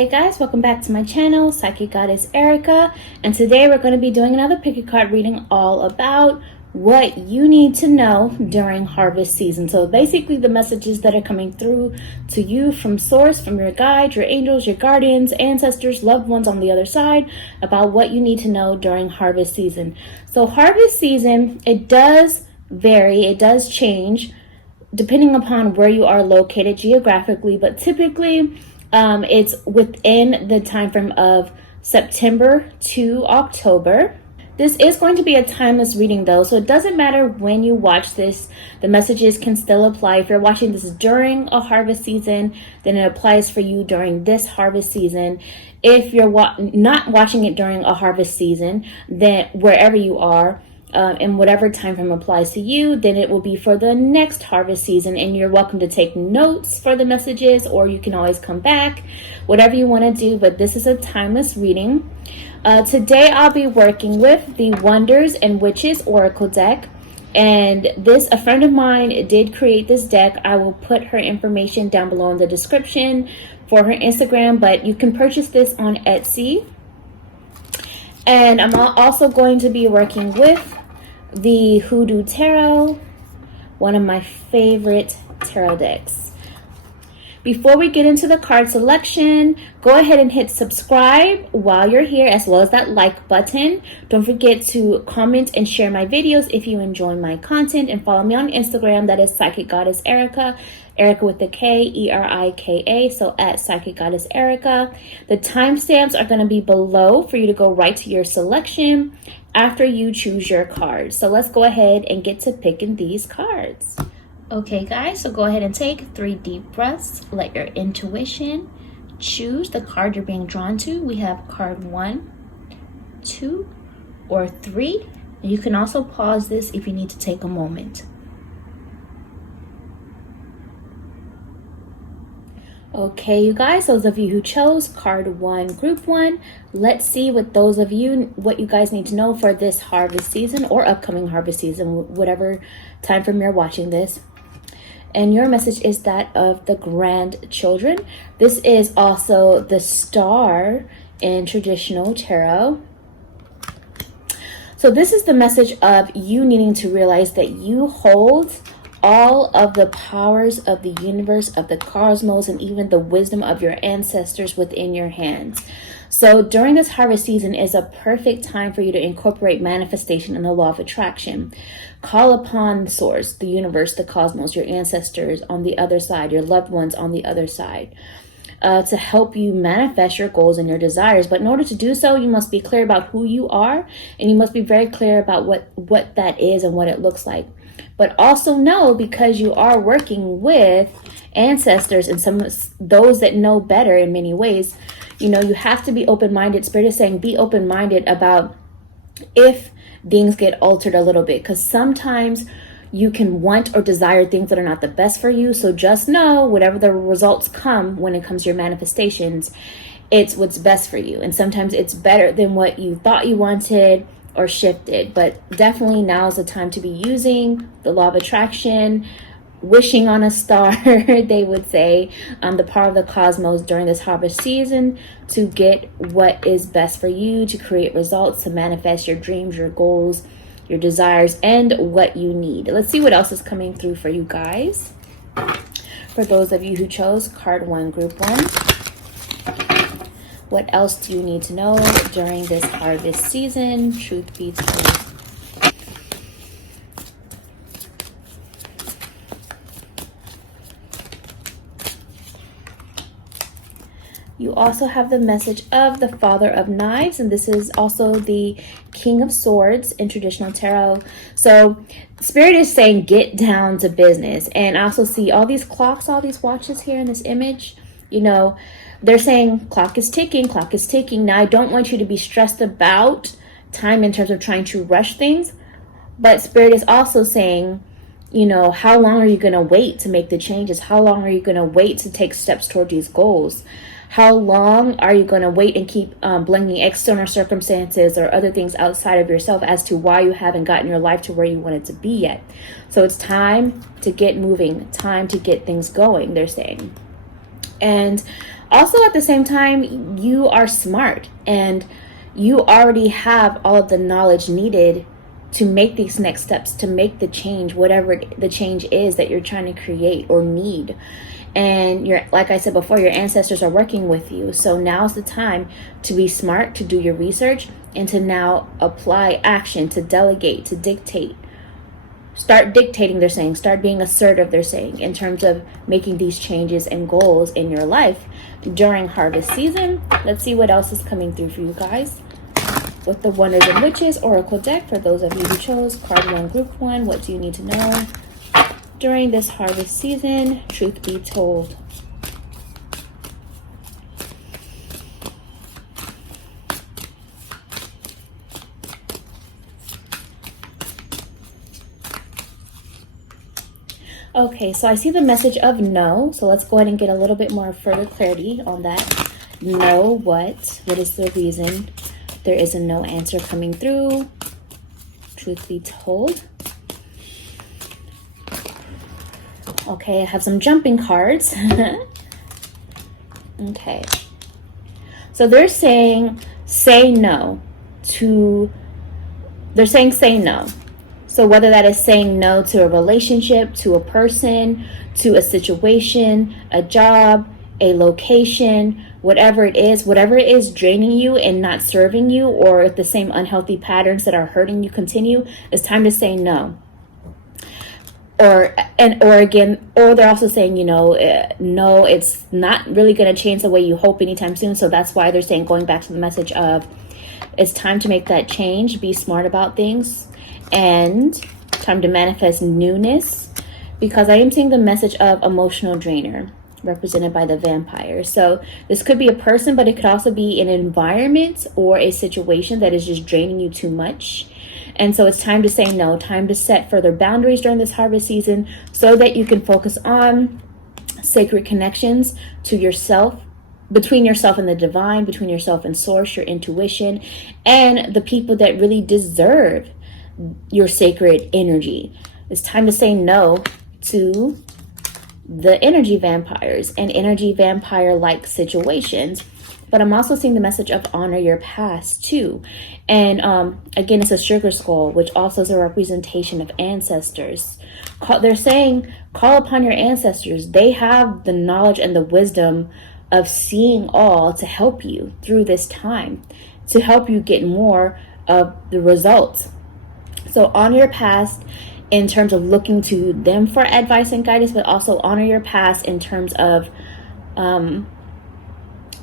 Hey guys, welcome back to my channel, Psychic Goddess Erika, and today we're going to be doing another pick a card reading all about what you need to know during harvest season. So basically the messages that are coming through to you from source, from your guides, your angels, your guardians, ancestors, loved ones on the other side about what you need to know during harvest season. So harvest season, it does vary, it does change depending upon where you are located geographically, but typically it's within the time frame of September to October. This is going to be a timeless reading though, so it doesn't matter when you watch this, the messages can still apply. If you're watching this during a harvest season, then it applies for you during this harvest season. If you're not watching it during a harvest season, then wherever you are, and whatever time frame applies to you, then it will be for the next harvest season, and you're welcome to take notes for the messages, or you can always come back, whatever you want to do, but this is a timeless reading. Today I'll be working with the Wonders and Witches Oracle deck, and a friend of mine did create this deck. I will put her information down below in the description for her Instagram, but you can purchase this on Etsy. And I'm also going to be working with the Hoodoo Tarot, one of my favorite tarot decks. Before we get into the card selection, go ahead and hit subscribe while you're here, as well as that like button. Don't forget to comment and share my videos if you enjoy my content, and follow me on Instagram. That is Psychic Goddess Erika, Erika with the K, E-R-I-K-A, so at Psychic Goddess Erika. The timestamps are going to be below for you to go right to your selection after you choose your cards. So let's go ahead and get to picking these cards. Okay guys, so go ahead and take 3 deep breaths. Let your intuition choose the card you're being drawn to. We have card 1, 2, or 3. You can also pause this if you need to take a moment. Okay, you guys, those of you who chose card 1, group 1, let's see what you guys need to know for this harvest season or upcoming harvest season, whatever time frame you're watching this. And your message is that of the grandchildren. This is also the star in traditional tarot. So this is the message of you needing to realize that you hold all of the powers of the universe, of the cosmos, and even the wisdom of your ancestors within your hands. So during this harvest season is a perfect time for you to incorporate manifestation and the law of attraction. Call upon the source, the universe, the cosmos, your ancestors on the other side, your loved ones on the other side, to help you manifest your goals and your desires. But in order to do so, you must be clear about who you are, and you must be very clear about what that is and what it looks like. But also know, because you are working with ancestors and those that know better in many ways, you have to be open-minded. Spirit is saying be open-minded about if things get altered a little bit, because sometimes you can want or desire things that are not the best for you. So just know, whatever the results come when it comes to your manifestations, it's what's best for you. And sometimes it's better than what you thought you wanted or shifted. But definitely now is the time to be using the law of attraction, wishing on a star, they would say, the power of the cosmos during this harvest season to get what is best for you, to create results, to manifest your dreams, your goals, your desires, and what you need. Let's see what else is coming through for you guys. For those of you who chose card 1, group 1, what else do you need to know during this harvest season? Truth be told. You also have the message of the Father of Knives, and this is also the King of Swords in traditional tarot. So Spirit is saying get down to business. And I also see all these clocks, all these watches here in this image. They're saying clock is ticking, clock is ticking. Now, I don't want you to be stressed about time in terms of trying to rush things, but Spirit is also saying, how long are you going to wait to make the changes? How long are you going to wait to take steps toward these goals? How long are you going to wait and keep blaming external circumstances or other things outside of yourself as to why you haven't gotten your life to where you want it to be yet? So it's time to get moving, time to get things going, they're saying. And Also, at the same time, you are smart and you already have all of the knowledge needed to make these next steps, to make the change, whatever the change is that you're trying to create or need. And like I said before, your ancestors are working with you. So now's the time to be smart, to do your research, and to now apply action, to delegate, to dictate. Start dictating, they're saying. Start being assertive, they're saying, in terms of making these changes and goals in your life during harvest season. Let's see what else is coming through for you guys with the Wonders and Witches Oracle deck. For those of you who chose card 1, group 1, what do you need to know during this harvest season? Truth be told. Okay, so I see the message of no. So let's go ahead and get a little bit more further clarity on that. No, what? What is the reason there is a no answer coming through? Truth be told. Okay, I have some jumping cards. Okay. So they're saying say no to, they're saying say no. So whether that is saying no to a relationship, to a person, to a situation, a job, a location, whatever it is draining you and not serving you, or if the same unhealthy patterns that are hurting you continue, it's time to say no. Or they're also saying, no, it's not really going to change the way you hope anytime soon. So that's why they're saying, going back to the message of, it's time to make that change, be smart about things, and time to manifest newness, because I am seeing the message of emotional drainer represented by the vampire. So this could be a person, but it could also be an environment or a situation that is just draining you too much. And so it's time to say no, time to set further boundaries during this harvest season so that you can focus on sacred connections to yourself, between yourself and the divine, between yourself and source, your intuition, and the people that really deserve your sacred energy. It's time to say no to the energy vampires and energy vampire-like situations. But I'm also seeing the message of honor your past too. And again, it's a sugar skull, which also is a representation of ancestors. They're saying call upon your ancestors. They have the knowledge and the wisdom of seeing all to help you through this time, to help you get more of the results. So honor your past in terms of looking to them for advice and guidance, but also honor your past in terms of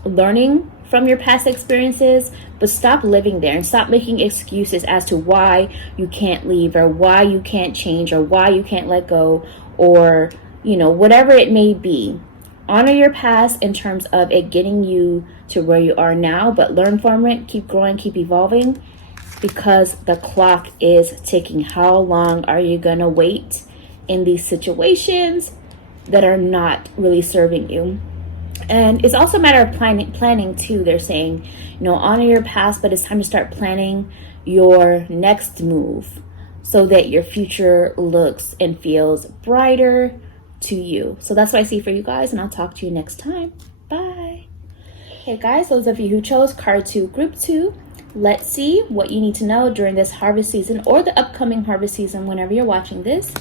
learning from your past experiences, but stop living there and stop making excuses as to why you can't leave or why you can't change or why you can't let go, or, whatever it may be. Honor your past in terms of it getting you to where you are now, but learn from it, keep growing, keep evolving, because the clock is ticking. How long are you going to wait in these situations that are not really serving you? And it's also a matter of planning too. They're saying, honor your past, but it's time to start planning your next move so that your future looks and feels brighter to you. So that's what I see for you guys, and I'll talk to you next time. Bye. Okay guys, those of you who chose card 2, group 2, let's see what you need to know during this harvest season or the upcoming harvest season whenever you're watching this.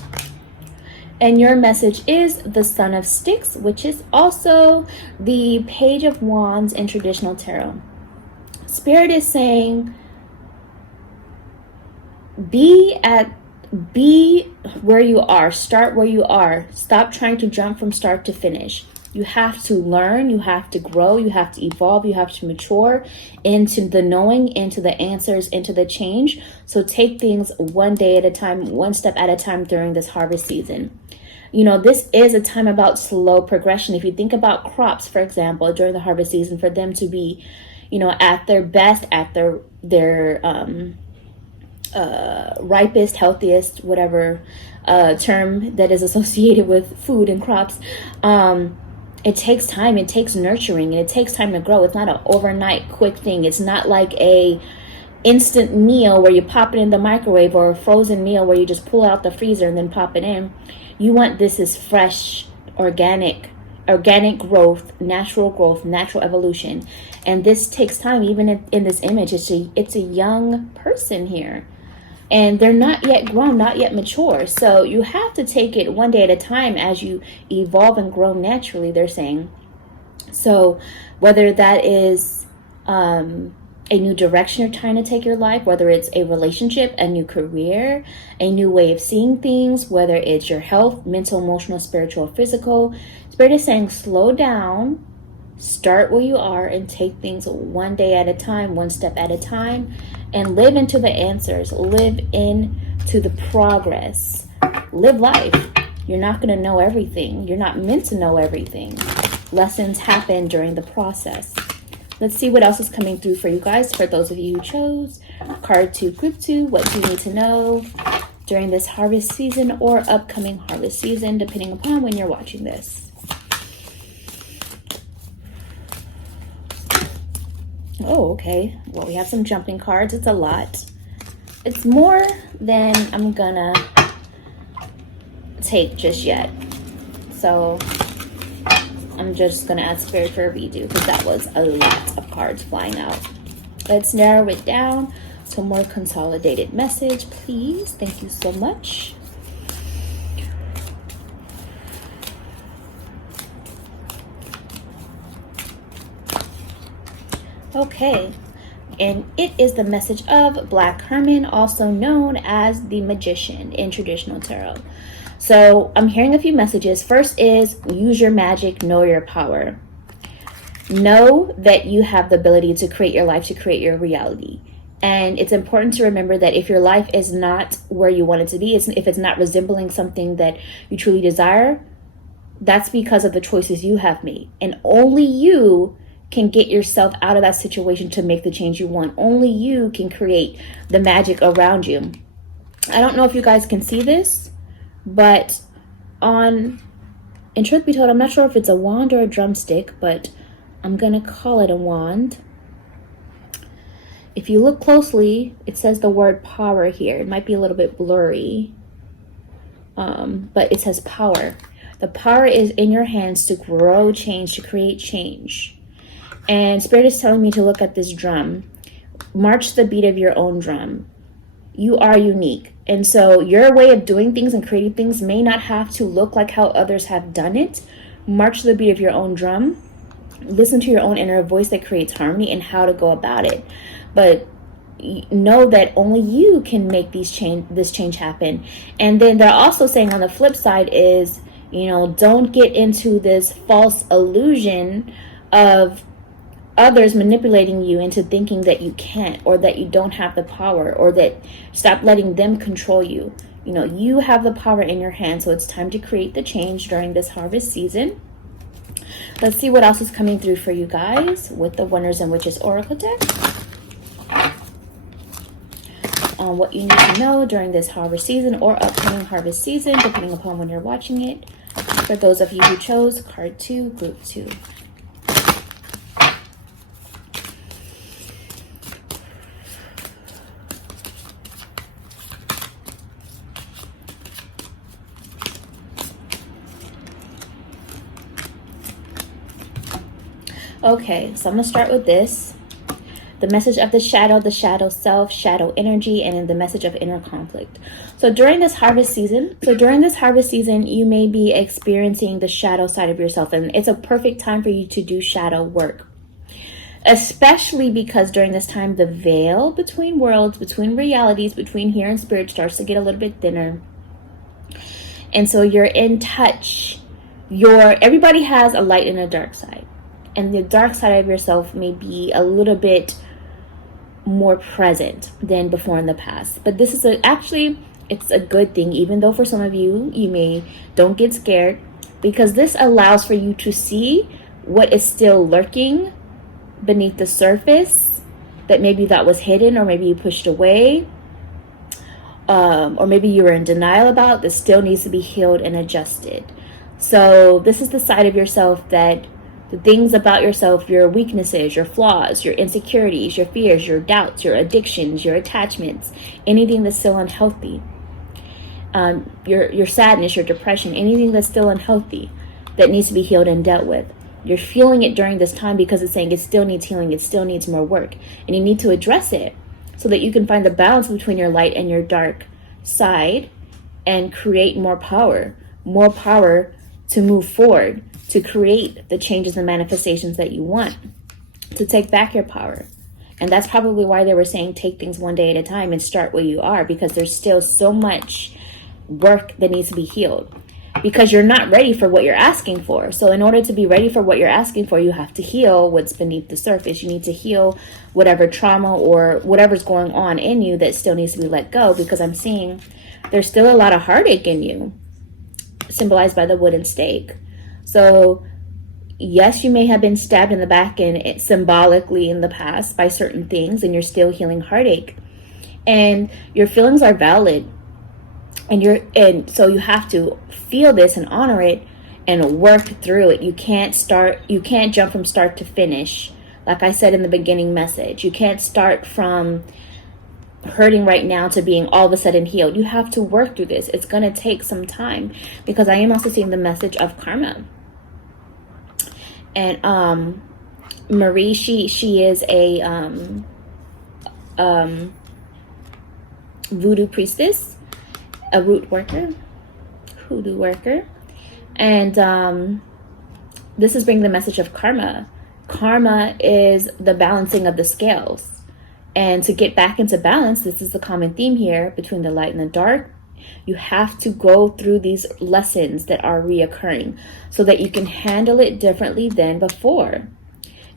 And your message is the Son of Sticks, which is also the Page of Wands in traditional tarot. Spirit is saying, be where you are. Start where you are. Stop trying to jump from start to finish. You have to learn, you have to grow, you have to evolve, you have to mature into the knowing, into the answers, into the change. So take things one day at a time, one step at a time during this harvest season. This is a time about slow progression. If you think about crops, for example, during the harvest season, for them to be, at their best, at their ripest, healthiest, whatever term that is associated with food and crops, it takes time, it takes nurturing, and it takes time to grow. It's not an overnight quick thing. It's not like a instant meal where you pop it in the microwave, or a frozen meal where you just pull out the freezer and then pop it in. You want this as fresh, organic, organic growth, natural evolution. And this takes time. Even in this image, it's a young person here. And they're not yet grown, not yet mature. So you have to take it one day at a time as you evolve and grow naturally, they're saying. So whether that is a new direction you're trying to take your life, whether it's a relationship, a new career, a new way of seeing things, whether it's your health, mental, emotional, spiritual, physical, Spirit is saying slow down, start where you are, and take things one day at a time, one step at a time, and live into the answers, live into the progress, live life. You're not going to know everything. You're not meant to know everything. Lessons happen during the process. Let's see what else is coming through for you guys. For those of you who chose card 2, group 2, what do you need to know during this harvest season or upcoming harvest season, depending upon when you're watching this. Oh, okay. Well, we have some jumping cards. It's a lot. It's more than I'm gonna take just yet. So I'm just gonna ask Spirit for a redo because that was a lot of cards flying out. Let's narrow it down to a more consolidated message, please. Thank you so much. Okay, and it is the message of Black Hermit, also known as the Magician in traditional tarot. So I'm hearing a few messages. First is use your magic, know your power. Know that you have the ability to create your life, to create your reality. And it's important to remember that if your life is not where you want it to be, if it's not resembling something that you truly desire, that's because of the choices you have made. And only you can get yourself out of that situation to make the change you want. Only you can create the magic around you. I don't know if you guys can see this, but in truth be told, I'm not sure if it's a wand or a drumstick, but I'm gonna call it a wand. If you look closely, it says the word power here. It might be a little bit blurry, but it says power. The power is in your hands to grow change, to create change. And Spirit is telling me to look at this drum. March the beat of your own drum. You are unique. And so your way of doing things and creating things may not have to look like how others have done it. March the beat of your own drum. Listen to your own inner voice that creates harmony and how to go about it. But know that only you can make this change happen. And then they're also saying on the flip side is, don't get into this false illusion of others manipulating you into thinking that you can't, or that you don't have the power, or that stop letting them control you. You have the power in your hand, so it's time to create the change during this harvest season. Let's see what else is coming through for you guys with the Wonders and Witches Oracle deck. On what you need to know during this harvest season or upcoming harvest season, depending upon when you're watching it. For those of you who chose card 2, group 2. Okay, so I'm going to start with this. The message of the shadow self, shadow energy, and then the message of inner conflict. So during this harvest season, you may be experiencing the shadow side of yourself, and it's a perfect time for you to do shadow work. Especially because during this time, the veil between worlds, between realities, between here and spirit starts to get a little bit thinner. And so you're in touch. Everybody has a light and a dark side. And the dark side of yourself may be a little bit more present than before in the past. But this is it's a good thing, even though for some of you, don't get scared, because this allows for you to see what is still lurking beneath the surface that maybe that was hidden, or maybe you pushed away, or maybe you were in denial about, that still needs to be healed and adjusted. So this is the side of yourself that the things about yourself, your weaknesses, your flaws, your insecurities, your fears, your doubts, your addictions, your attachments, anything that's still unhealthy, your sadness, your depression, anything that's still unhealthy, that needs to be healed and dealt with. You're feeling it during this time because it's saying it still needs healing, it still needs more work, and you need to address it so that you can find the balance between your light and your dark side and create more power to move forward, to create the changes and manifestations that you want, to take back your power. And that's probably why they were saying take things one day at a time and start where you are, because there's still so much work that needs to be healed, because you're not ready for what you're asking for. So in order to be ready for what you're asking for, you have to heal what's beneath the surface. You need to heal whatever trauma or whatever's going on in you that still needs to be let go, because I'm seeing there's still a lot of heartache in you, symbolized by the wooden stake. So yes, you may have been stabbed in the back and symbolically in the past by certain things, and you're still healing heartache, and your feelings are valid, and so you have to feel this and honor it and work through it. You can't jump from start to finish. Like I said in the beginning message, you can't start from hurting right now to being all of a sudden healed. You have to work through this. It's going to take some time, because I am also seeing the message of karma. And Marie, she is a voodoo priestess, a hoodoo worker, and this is bringing the message of karma. Karma is the balancing of the scales, and to get back into balance, this is the common theme here between the light and the dark. You have to go through these lessons that are reoccurring so that you can handle it differently than before.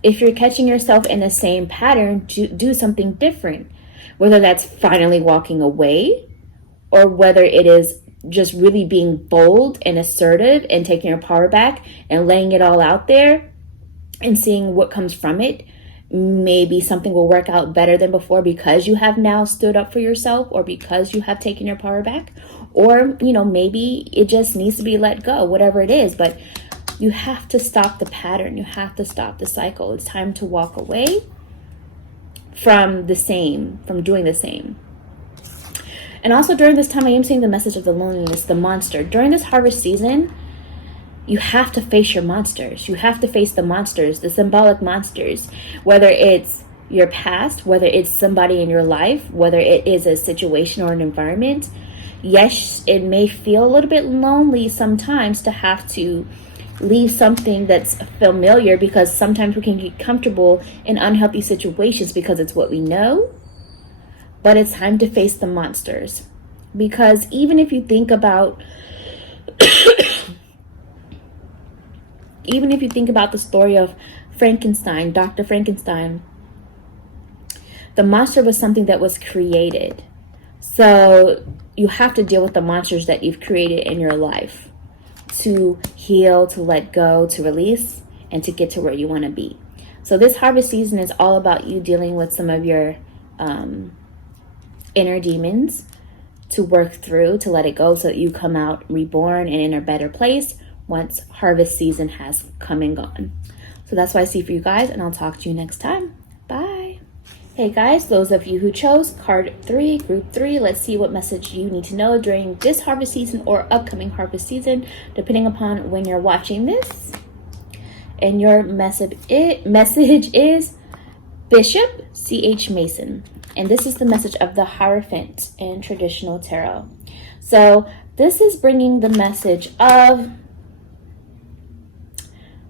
If you're catching yourself in the same pattern, do something different, whether that's finally walking away, or whether it is just really being bold and assertive and taking your power back and laying it all out there and seeing what comes from it. Maybe something will work out better than before because you have now stood up for yourself, or because you have taken your power back, or, maybe it just needs to be let go, whatever it is. But you have to stop the pattern. You have to stop the cycle. It's time to walk away from doing the same. And also during this time, I am seeing the message of the loneliness, the monster. During this harvest season, you have to face your monsters. You have to face the monsters, the symbolic monsters, whether it's your past, whether it's somebody in your life, whether it is a situation or an environment. Yes, it may feel a little bit lonely sometimes to have to leave something that's familiar, because sometimes we can get comfortable in unhealthy situations because it's what we know. But it's time to face the monsters, because even if you think about the story of Frankenstein, Dr. Frankenstein, the monster was something that was created. So you have to deal with the monsters that you've created in your life to heal, to let go, to release, and to get to where you want to be. So this harvest season is all about you dealing with some of your inner demons, to work through, to let it go, so that you come out reborn and in a better place once harvest season has come and gone. So that's what I see for you guys, and I'll talk to you next time. Bye. Hey guys, those of you who chose card 3, group 3, let's see what message you need to know during this harvest season or upcoming harvest season, depending upon when you're watching this. And your message is Bishop C.H. Mason. And this is the message of the Hierophant in traditional tarot. So this is bringing the message of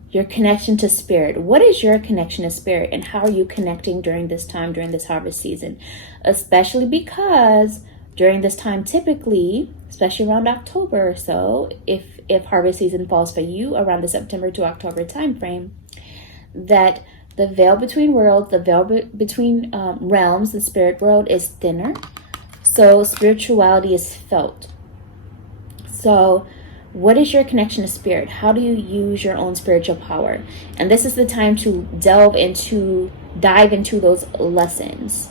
your connection to spirit. What is your connection to spirit, and how are you connecting during this time, during this harvest season? Especially because during this time, typically, especially around October or so, if harvest season falls for you around the September to October time frame, that the veil between worlds, the veil between realms, the spirit world is thinner. So spirituality is felt. So what is your connection to spirit? How do you use your own spiritual power? And this is the time to dive into those lessons,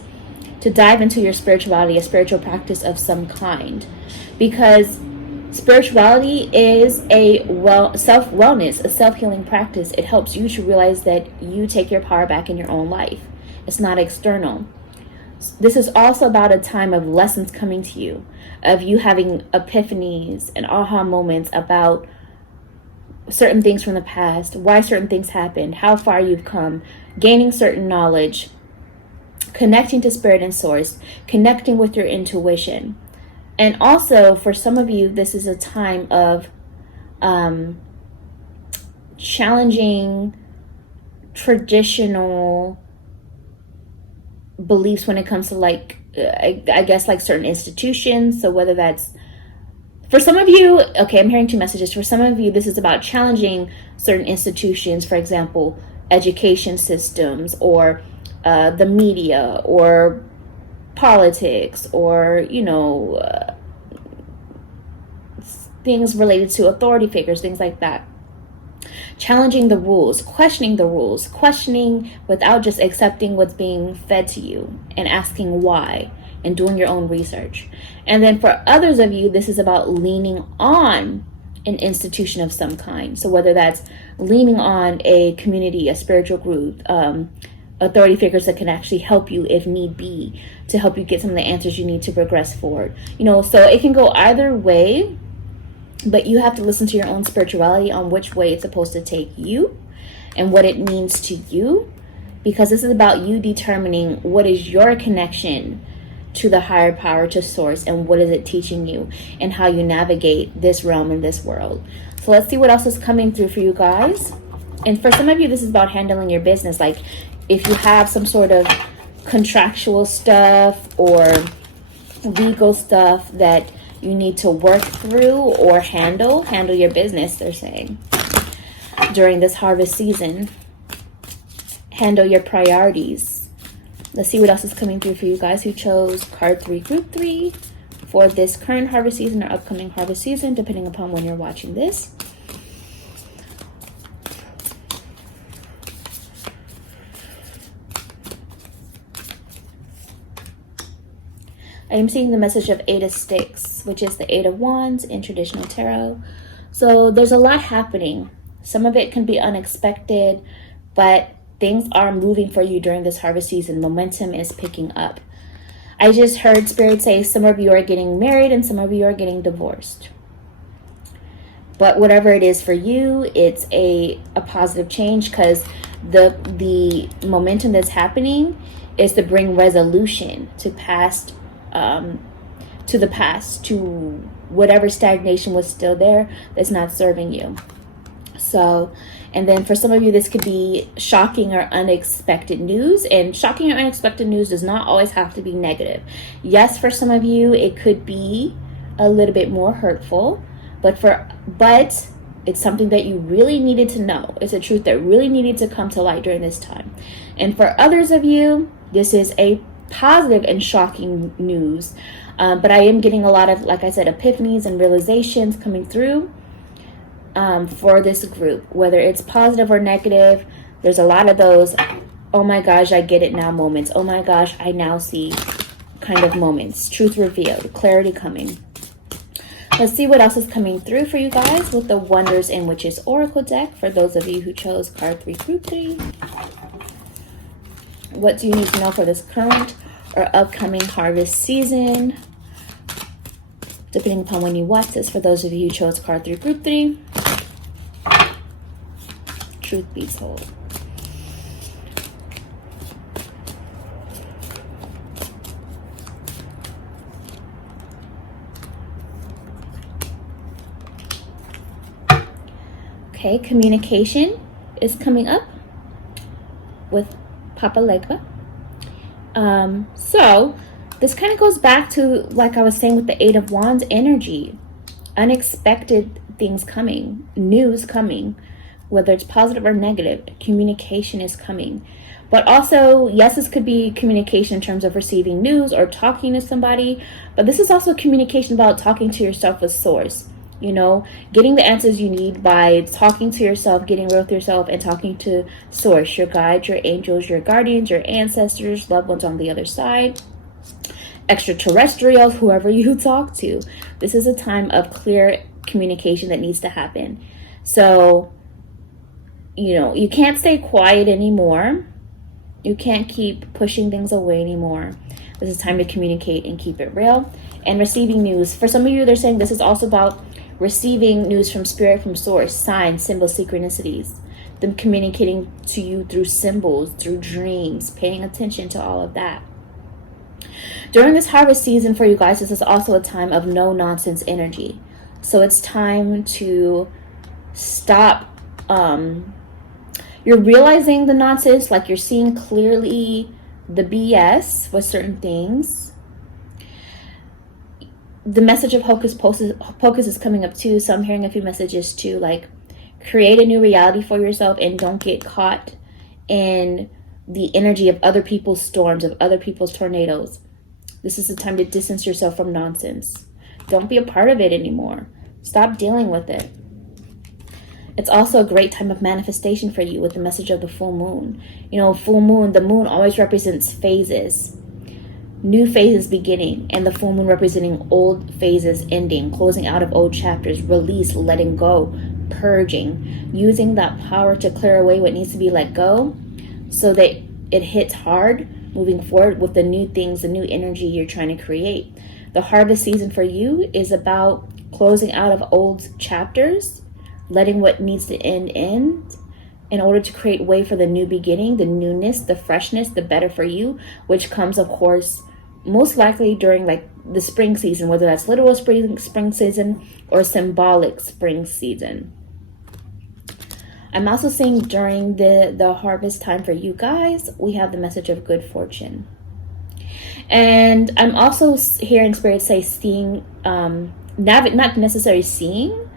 to dive into your spirituality, a spiritual practice of some kind, because spirituality is a self-wellness, a self-healing practice. It helps you to realize that you take your power back in your own life. It's not external. This is also about a time of lessons coming to you, of you having epiphanies and aha moments about certain things from the past, why certain things happened, how far you've come, gaining certain knowledge, connecting to spirit and source, connecting with your intuition. And also, for some of you, this is a time of challenging traditional beliefs when it comes to, like, I guess, like certain institutions. So whether that's, for some of you, okay, I'm hearing two messages. For some of you, this is about challenging certain institutions, for example, education systems, or the media, or politics, or, things related to authority figures, things like that. Challenging the rules, questioning without just accepting what's being fed to you, and asking why, and doing your own research. And then for others of you, this is about leaning on an institution of some kind. So whether that's leaning on a community, a spiritual group, authority figures that can actually help you if need be, to help you get some of the answers you need to progress forward. So it can go either way, but you have to listen to your own spirituality on which way it's supposed to take you and what it means to you, because this is about you determining what is your connection to the higher power, to source, and what is it teaching you, and how you navigate this realm and this world. So let's see what else is coming through for you guys. And for some of you, this is about handling your business. Like, if you have some sort of contractual stuff or legal stuff that you need to work through or handle your business, they're saying, during this harvest season. Handle your priorities. Let's see what else is coming through for you guys who chose card 3, group 3, for this current harvest season or upcoming harvest season, depending upon when you're watching this. I am seeing the message of 8 of Sticks, which is the 8 of Wands in traditional tarot. So there's a lot happening. Some of it can be unexpected, but things are moving for you during this harvest season. Momentum is picking up. I just heard Spirit say some of you are getting married and some of you are getting divorced. But whatever it is for you, it's a positive change, because the momentum that's happening is to bring resolution to the past, to whatever stagnation was still there that's not serving you. So, and then for some of you, this could be shocking or unexpected news. And shocking or unexpected news does not always have to be negative. Yes, for some of you, it could be a little bit more hurtful, but it's something that you really needed to know. It's a truth that really needed to come to light during this time. And for others of you, this is a positive and shocking news. But I am getting a lot of, like I said, epiphanies and realizations coming through for this group. Whether it's positive or negative, there's a lot of those, oh my gosh, I get it now moments. Oh my gosh, I now see kind of moments. Truth revealed, clarity coming. Let's see what else is coming through for you guys with the Wonders and Witches Oracle deck, for those of you who chose card 3, group 3. What do you need to know for this current or upcoming harvest season, depending upon when you watch this, for those of you who chose card 3, group 3. Truth be told. Okay, communication is coming up with Papa Legba. So this kind of goes back to, like I was saying, with the 8 of Wands energy. Unexpected things coming, news coming, whether it's positive or negative. Communication is coming. But also, yes, this could be communication in terms of receiving news or talking to somebody, but this is also communication about talking to yourself with source. Getting the answers you need by talking to yourself, getting real with yourself, and talking to source, your guides, your angels, your guardians, your ancestors, loved ones on the other side, extraterrestrials, whoever you talk to. This is a time of clear communication that needs to happen. So, you can't stay quiet anymore. You can't keep pushing things away anymore. This is time to communicate and keep it real. And receiving news. For some of you, they're saying this is also about receiving news from spirit, from source, signs, symbols, synchronicities, them communicating to you through symbols, through dreams, paying attention to all of that. During this harvest season for you guys, this is also a time of no nonsense energy. So it's time to stop. You're realizing the nonsense, like you're seeing clearly the BS with certain things. The message of hocus pocus is coming up too. So I'm hearing a few messages too, like create a new reality for yourself and don't get caught in the energy of other people's storms, of other people's tornadoes. This is the time to distance yourself from nonsense. Don't be a part of it anymore. Stop dealing with it. It's also a great time of manifestation for you with the message of the full moon. You know, full moon, the moon always represents phases. New phases beginning, and the full moon representing old phases ending, closing out of old chapters, release, letting go, purging, using that power to clear away what needs to be let go so that it hits hard moving forward with the new things, the new energy you're trying to create. The harvest season for you is about closing out of old chapters, letting what needs to end in order to create way for the new beginning, the newness, the freshness, the better for you, which comes, of course, most likely during like the spring season, whether that's literal spring season or symbolic spring season. I'm also seeing during the harvest time for you guys, we have the message of good fortune. And I'm also hearing Spirit say seeing, not necessarily seeing,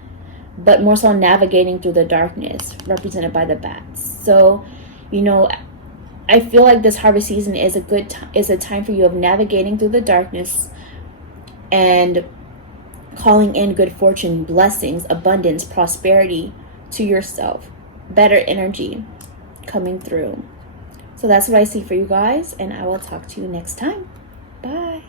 but more so navigating through the darkness, represented by the bats. So, you know, I feel like this harvest season is a time for you of navigating through the darkness and calling in good fortune, blessings, abundance, prosperity to yourself, better energy coming through. So that's what I see for you guys, and I will talk to you next time. Bye.